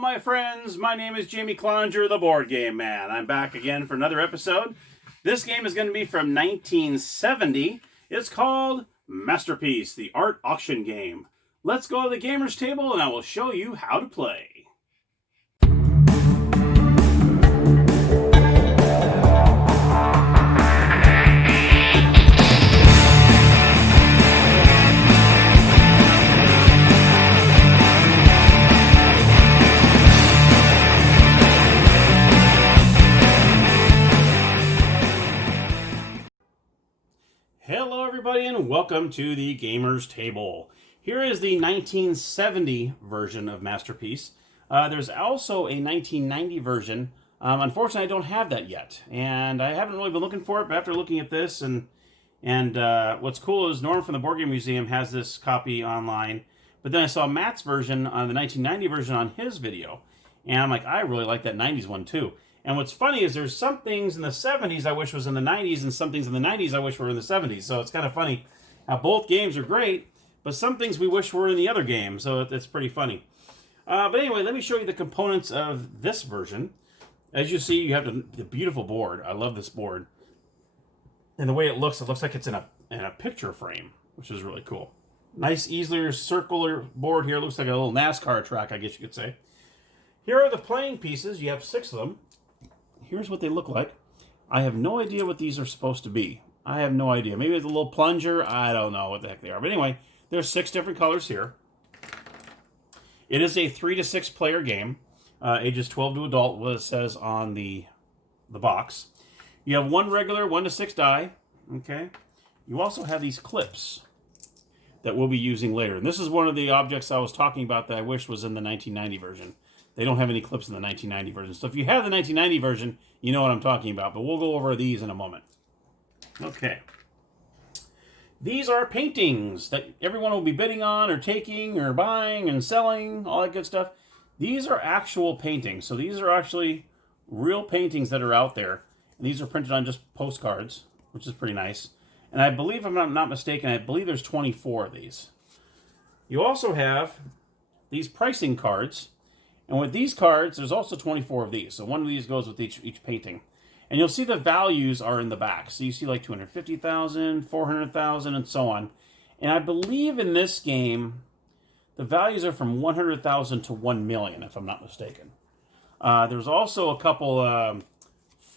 my friends. My name is Jamie Cloninger, the Board Game Man. I'm back again for another episode. This game is going to be from 1970. It's called Masterpiece, the art auction game. Let's go to the gamer's table and I will show you how to play. Hello everybody and welcome to the Gamer's Table. Here is the 1970 version of Masterpiece. There's also a 1990 version. Unfortunately, I don't have that yet. And I haven't really been looking for it, but after looking at this and what's cool is Norm from the Board Game Museum has this copy online. But then I saw Matt's version on the 1990 version on his video. And I'm like, I really like that 90s one too. And what's funny is there's some things in the 70s I wish was in the 90s, and some things in the 90s I wish were in the 70s. So it's kind of funny how both games are great, but some things we wish were in the other game. So it's pretty funny. But anyway, let me show you the components of this version. As you see, you have the beautiful board. I love this board. And the way it looks like it's in a picture frame, which is really cool. Nice, easier circular board here. Looks like a little NASCAR track, I guess you could say. Here are the playing pieces. You have 6 of them. Here's what they look like. I have no idea what these are supposed to be. I have no idea. Maybe it's a little plunger. I don't know what the heck they are. But anyway, there's 6 different colors here. It is a 3 to 6 player game. Ages 12 to adult, what it says on the box. You have 1 regular 1 to 6 die. Okay. You also have these clips that we'll be using later. And this is one of the objects I was talking about that I wish was in the 1990 version. They don't have any clips in the 1990 version. So if you have the 1990 version, you know what I'm talking about. But we'll go over these in a moment. Okay. These are paintings that everyone will be bidding on or taking or buying and selling, all that good stuff. These are actual paintings. So these are actually real paintings that are out there. And these are printed on just postcards, which is pretty nice. And I believe, if I'm not mistaken, I believe there's 24 of these. You also have these pricing cards. And with these cards, there's also 24 of these. So one of these goes with each painting. And you'll see the values are in the back. So you see like 250,000, 400,000, and so on. And I believe in this game, the values are from 100,000 to 1 million, if I'm not mistaken. There's also a couple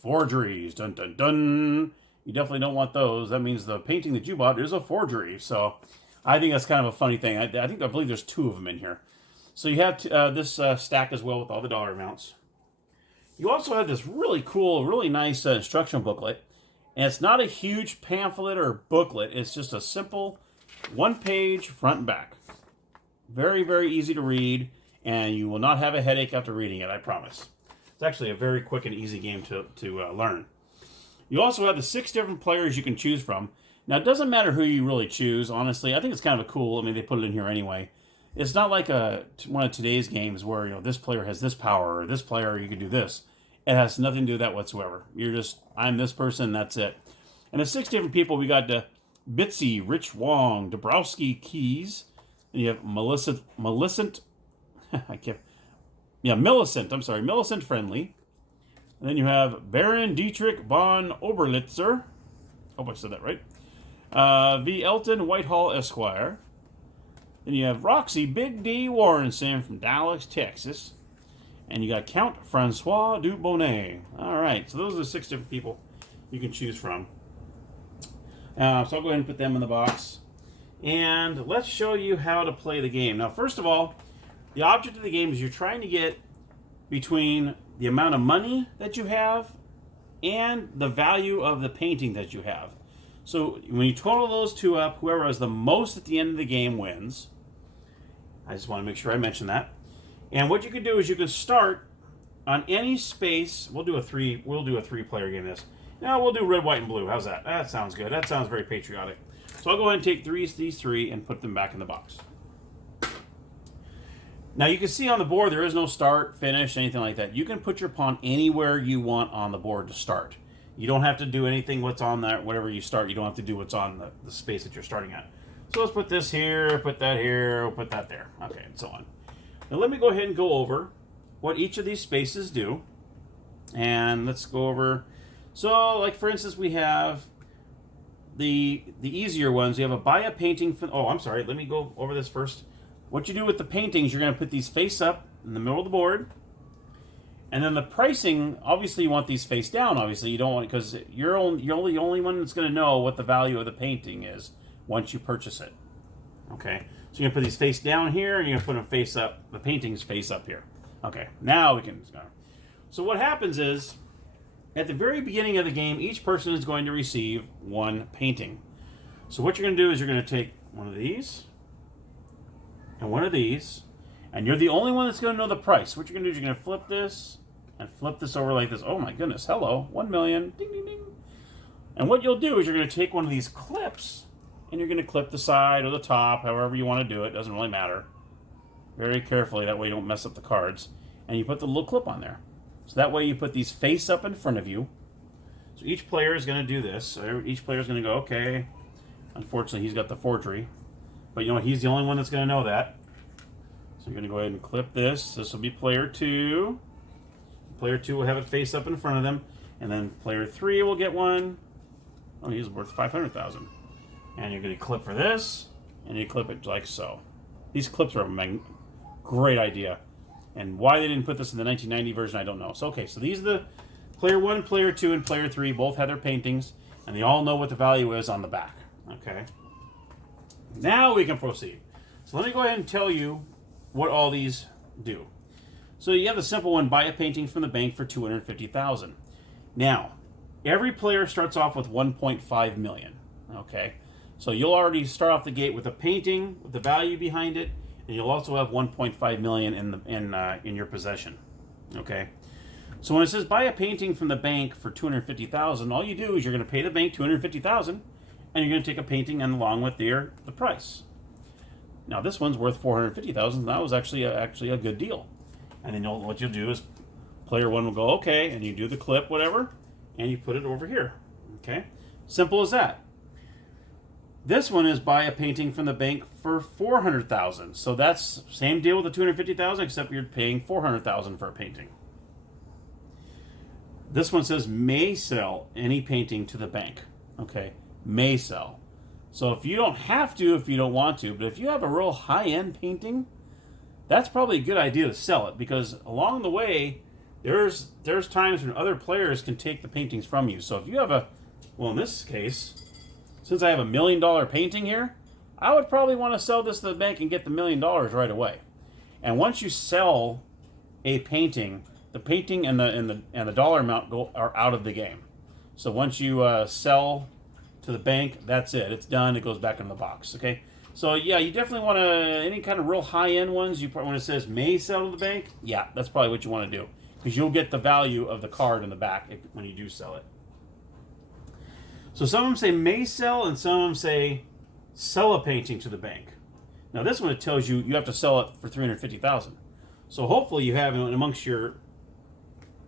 forgeries. Dun, dun, dun. You definitely don't want those. That means the painting that you bought is a forgery. So I think that's kind of a funny thing. I believe there's 2 of them in here. So you have this stack as well with all the dollar amounts. You also have this really cool, really nice instruction booklet. And it's not a huge pamphlet or booklet. It's just a simple 1-page front and back. Very, very easy to read. And you will not have a headache after reading it, I promise. It's actually a very quick and easy game to learn. You also have the 6 different players you can choose from. Now, it doesn't matter who you really choose, honestly. I think it's kind of cool. I mean, they put it in here anyway. It's not like one of today's games where, this player has this power, or this player, you can do this. It has nothing to do with that whatsoever. You're just, I'm this person, that's it. And the 6 different people, we got Bitsy, Rich Wong, Dabrowski Keys. And you have Millicent Friendly. And then you have Baron Dietrich von Oberlitzer. Hope I said that right. V. Elton Whitehall Esquire. Then you have Roxy Big D Warrenson from Dallas, Texas. And you got Count Francois Dubonnet. All right, so those are the 6 different people you can choose from. So I'll go ahead and put them in the box. And let's show you how to play the game. Now, first of all, the object of the game is you're trying to get between the amount of money that you have and the value of the painting that you have. So when you total those 2 up, whoever has the most at the end of the game wins. I just want to make sure I mention that. And what you can do is you can start on any space. We'll do a 3-player game this. Now we'll do red, white, and blue. How's that? That sounds good. That sounds very patriotic. So I'll go ahead and take these 3 and put them back in the box. Now you can see on the board there is no start, finish, anything like that. You can put your pawn anywhere you want on the board to start. You don't have to do anything what's on that, whatever you start, you don't have to do what's on the space that you're starting at. So let's put this here, put that here, put that there. Okay, and so on. Now let me go ahead and go over what each of these spaces do. And let's go over. So, like for instance, we have the easier ones. You have a buy a painting for. Oh, I'm sorry. Let me go over this first. What you do with the paintings, you're going to put these face up in the middle of the board. And then the pricing, obviously you want these face down. Obviously you don't want it because you're the only one that's going to know what the value of the painting is once you purchase it. Okay, so you're going to put these face down here, and you're going to put them face up. The paintings face up here. Okay, now we can. So what happens is, at the very beginning of the game, each person is going to receive one painting. So what you're going to do is you're going to take one of these and one of these, and you're the only one that's going to know the price. What you're going to do is you're going to flip this and flip this over like this. Oh my goodness, hello, 1 million, ding, ding, ding. And what you'll do is you're going to take one of these clips, and you're going to clip the side or the top, however you want to do it, doesn't really matter. Very carefully, that way you don't mess up the cards. And you put the little clip on there. So that way you put these face up in front of you. So each player is going to do this. So each player is going to go, okay. Unfortunately, he's got the forgery. But you know, he's the only one that's going to know that. So you're going to go ahead and clip this. This will be player 2. Player 2 will have it face up in front of them. And then player 3 will get one. Oh, he's worth 500,000. And you're going to clip for this. And you clip it like so. These clips are a great idea. And why they didn't put this in the 1990 version, I don't know. So, okay, so these are the player 1, player 2, and player 3 both have their paintings, and they all know what the value is on the back. Okay. Now we can proceed. So let me go ahead and tell you what all these do. So you have the simple one, buy a painting from the bank for $250,000. Now, every player starts off with 1.5 million. Okay. So you'll already start off the gate with a painting, with the value behind it, and you'll also have 1.5 million in your possession. Okay. So when it says buy a painting from the bank for $250,000, all you do is you're going to pay the bank $250,000, and you're going to take a painting and along with the price. Now this one's worth $450,000. And that was actually a good deal. And then what you'll do is player 1 will go okay, and you do the clip, whatever, and you put it over here. Okay. Simple as that. This one is buy a painting from the bank for $400,000. So that's same deal with the $250,000, except you're paying $400,000 for a painting. This one says may sell any painting to the bank. Okay, may sell. So if you don't have to, if you don't want to, but if you have a real high-end painting, that's probably a good idea to sell it, because along the way, there's times when other players can take the paintings from you. So if you have well, in this case, since I have $1 million painting here, I would probably want to sell this to the bank and get the $1 million right away. And once you sell a painting, the painting and the dollar amount are out of the game. So once you sell to the bank, that's it. It's done. It goes back in the box. Okay. So yeah, you definitely want to any kind of real high end ones. When it says may sell to the bank, yeah, that's probably what you want to do, because you'll get the value of the card in the back when you do sell it. So some of them say may sell, and some of them say sell a painting to the bank. Now this one, it tells you have to sell it for $350,000. So hopefully you have amongst your.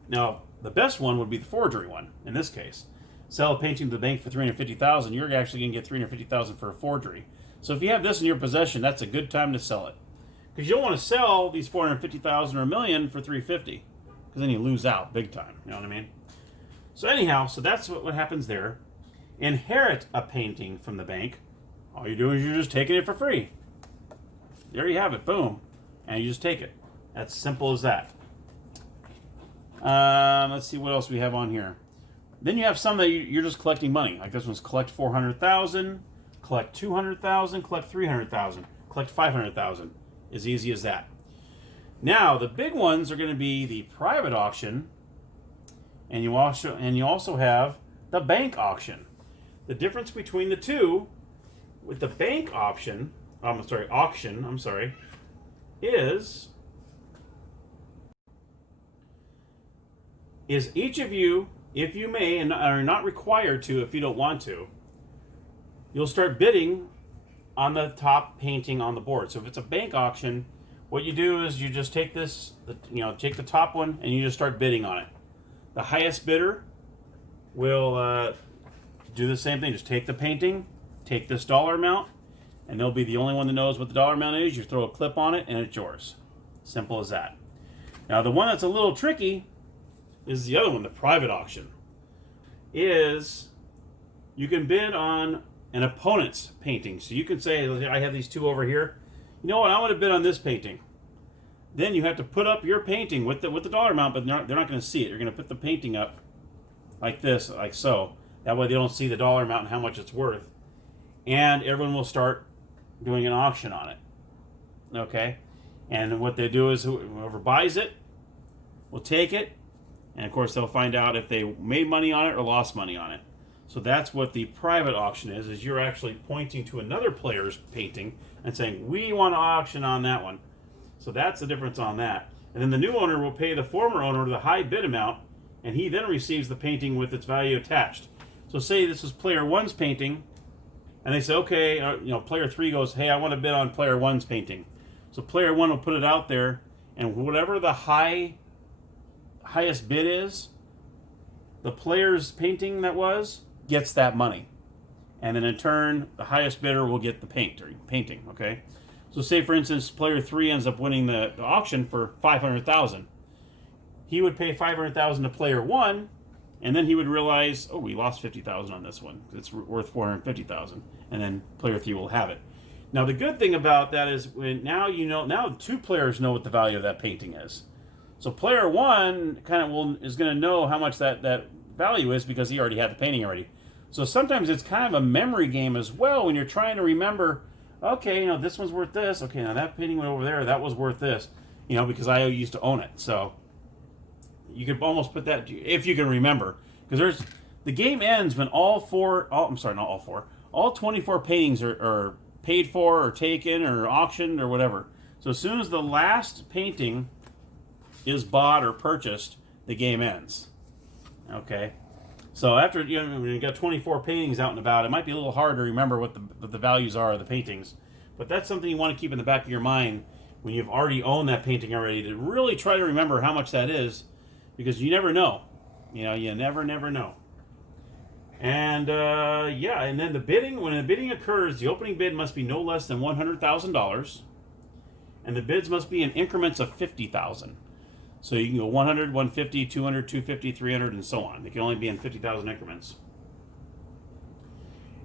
Now the best one would be the forgery one. In this case, sell a painting to the bank for $350,000. You're actually going to get $350,000 for a forgery. So if you have this in your possession, that's a good time to sell it, because you don't want to sell these $450,000 or $1 million for $350,000, because then you lose out big time. You know what I mean? So anyhow, so that's what happens there. Inherit a painting from the bank. All you're doing is you're just taking it for free. There you have it. Boom. And you just take it. That's simple as that. Let's see what else we have on here. Then you have some that you're just collecting money. Like this one's collect 400,000, collect 200,000, collect 300,000, collect 500,000. As easy as that. Now the big ones are going to be the private auction, and you also have the bank auction. The difference between the two, with the bank auction, is each of you, if you may, and are not required to if you don't want to, you'll start bidding on the top painting on the board. So if it's a bank auction, what you do is you just take take the top one and you just start bidding on it. The highest bidder will do the same thing. Just take the painting, take this dollar amount, and they'll be the only one that knows what the dollar amount is. You throw a clip on it and it's yours. Simple as that. Now, the one that's a little tricky is the other one, the private auction. Is you can bid on an opponent's painting. So you can say, I have these two over here. You know what? I want to bid on this painting. Then you have to put up your painting with the dollar amount, but they're not going to see it. You're going to put the painting up like this, like so. That way they don't see the dollar amount and how much it's worth. And everyone will start doing an auction on it. Okay? And what they do is whoever buys it will take it. And of course they'll find out if they made money on it or lost money on it. So that's what the private auction is you're actually pointing to another player's painting and saying, we want to auction on that one. So that's the difference on that. And then the new owner will pay the former owner the high bid amount, and he then receives the painting with its value attached. So say this is player one's painting, and they say, okay, player three goes, hey, I want to bid on player one's painting. So player one will put it out there, and whatever the highest bid is, the player's painting that was gets that money. And then in turn, the highest bidder will get the painting, okay? So say, for instance, player three ends up winning the auction for $500,000. He would pay $500,000 to player one, and then he would realize, oh, we lost $50,000 on this one. It's worth $450,000, and then player three will have it. Now, the good thing about that is now two players know what the value of that painting is. So player one is going to know how much that value is because he already had the painting already. So sometimes it's kind of a memory game as well when you're trying to remember, okay, this one's worth this. Okay, now that painting went over there. That was worth this, because I used to own it. So you could almost put that, if you can remember, because the game ends when all 24 paintings are paid for or taken or auctioned or whatever. So as soon as the last painting is bought or purchased, the game ends. Okay? So after when you got 24 paintings out and about, it might be a little hard to remember what the values are of the paintings. But that's something you want to keep in the back of your mind when you've already owned that painting already, to really try to remember how much that is, because you never know. You never know. And and then when the bidding occurs, the opening bid must be no less than $100,000, and the bids must be in increments of $50,000. So you can go 100, 150, 200, 250, 300, and so on. They can only be in 50,000 increments.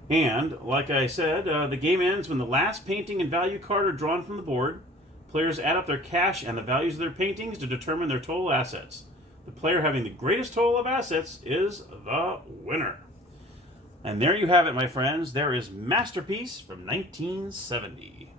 And, like I said, the game ends when the last painting and value card are drawn from the board. Players add up their cash and the values of their paintings to determine their total assets. The player having the greatest total of assets is the winner. And there you have it, my friends. There is Masterpiece from 1970.